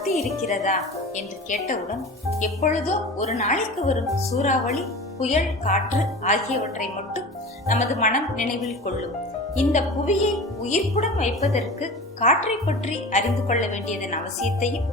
இருக்கிறதா என்று கேட்டவுடன் எப்பொழுதோ ஒரு நாளைக்கு வரும் சூறாவளி புயல் காற்று ஆகியவற்றை மட்டும் நமது மனம் நினைவில் கொள்ளும். இந்த புவியை உயிர்ப்புடன் வைப்பதற்கு காற்றை பற்றி அறிந்து கொள்ள வேண்டியதன் அவசியத்தையும்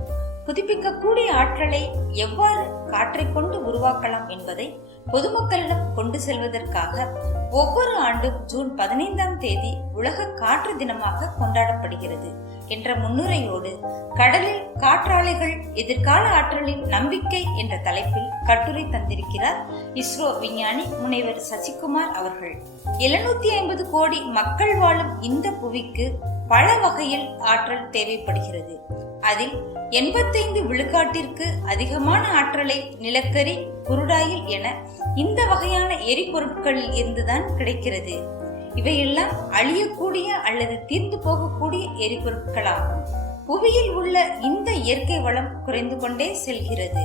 புதுப்பிக்கக்கூடிய ஆற்றலை எவ்வாறு காற்றை கொண்டு உருவாக்கலாம் என்பதை பொதுமக்களிடம் கொண்டு செல்வதற்காக ஒவ்வொரு ஆண்டும் ஜூன் பதினைந்தாம் தேதி உலக காற்று தினமாக கொண்டாடப்படுகிறது என்ற முன்னுரையோடு கடலில் காற்றாலைகள் எதிர்கால ஆற்றலின் நம்பிக்கை என்ற தலைப்பில் கட்டுரை தந்திருக்கிறார் இஸ்ரோ விஞ்ஞானி முனைவர் சசிகுமார் அவர்கள். எழுநூத்தி ஐம்பது கோடி மக்கள் வாழும் இந்த புவிக்கு பல வகையில் ஆற்றல் தேவைப்படுகிறது. அதில் எண்பத்தைந்து விழுக்காட்டிற்கு அதிகமான ஆற்றலை நிலக்கரி குருடாயில் என இந்த வகையான எரிபொருட்களில் இருந்துதான் கிடைக்கிறது. இவையெல்லாம் அழியக்கூடிய அல்லது தீர்ந்து போகக்கூடிய எரிபொருட்களாகும். புவியில் உள்ள இந்த இயற்கை வளம் குறைந்து கொண்டே செல்கிறது.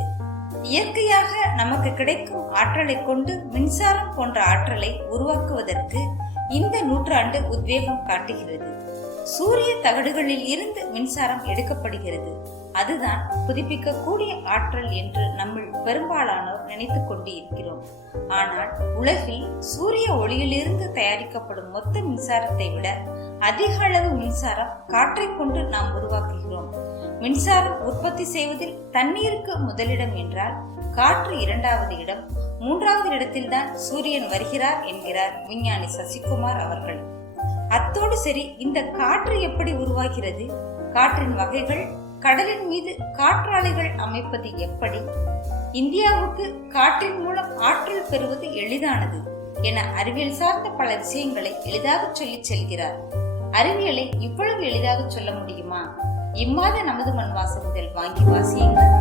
இயற்கையாக நமக்கு கிடைக்கும் ஆற்றலை கொண்டு மின்சாரம் போன்ற ஆற்றலை உருவாக்குவதற்கு இந்த நூற்றாண்டு உத்வேகம் காட்டுகிறது. சூரிய தகடுகளில் இருந்து மின்சாரம் எடுக்கப்படுகிறது. அதுதான் புதுப்பிக்கக்கூடிய ஆற்றல் என்று நம்மில் பெரும்பாலானோர் நினைத்து கொண்டு இருக்கிறோம் ஆனால் உலகில் சூரிய ஒளியிலிருந்து தயாரிக்கப்படும் மொத்த மின்சாரத்தை விட அதிக அளவு மின்சாரம் காற்றை கொண்டு நாம் உருவாக்குகிறோம். மின்சாரம் உற்பத்தி செய்வதில் தண்ணீருக்கு முதலிடம் என்றால் காற்று இரண்டாவது இடம். மூன்றாவது இடத்தில்தான் சூரியன் வருகிறார் என்கிறார் விஞ்ஞானி சசிகுமார் அவர்கள். அத்தோடு சரி இந்த காற்று எப்படி உருவாகிறது? காற்றின் வகைகள் கடலின் மீது காற்றாலைகள் அமைப்பது எப்படி? இந்தியாவுக்கு காற்றின் மூலம் ஆற்றல் பெறுவது எளிதானது என அறிவியல் சார்ந்த பல விஷயங்களை எளிதாக சொல்லி செல்கிறார். அறிவியலை இவ்வளவு எளிதாக சொல்ல முடியுமா? இம்மாத நமது மண் வாசகத்தில் வாங்கி வாசியுங்கள்.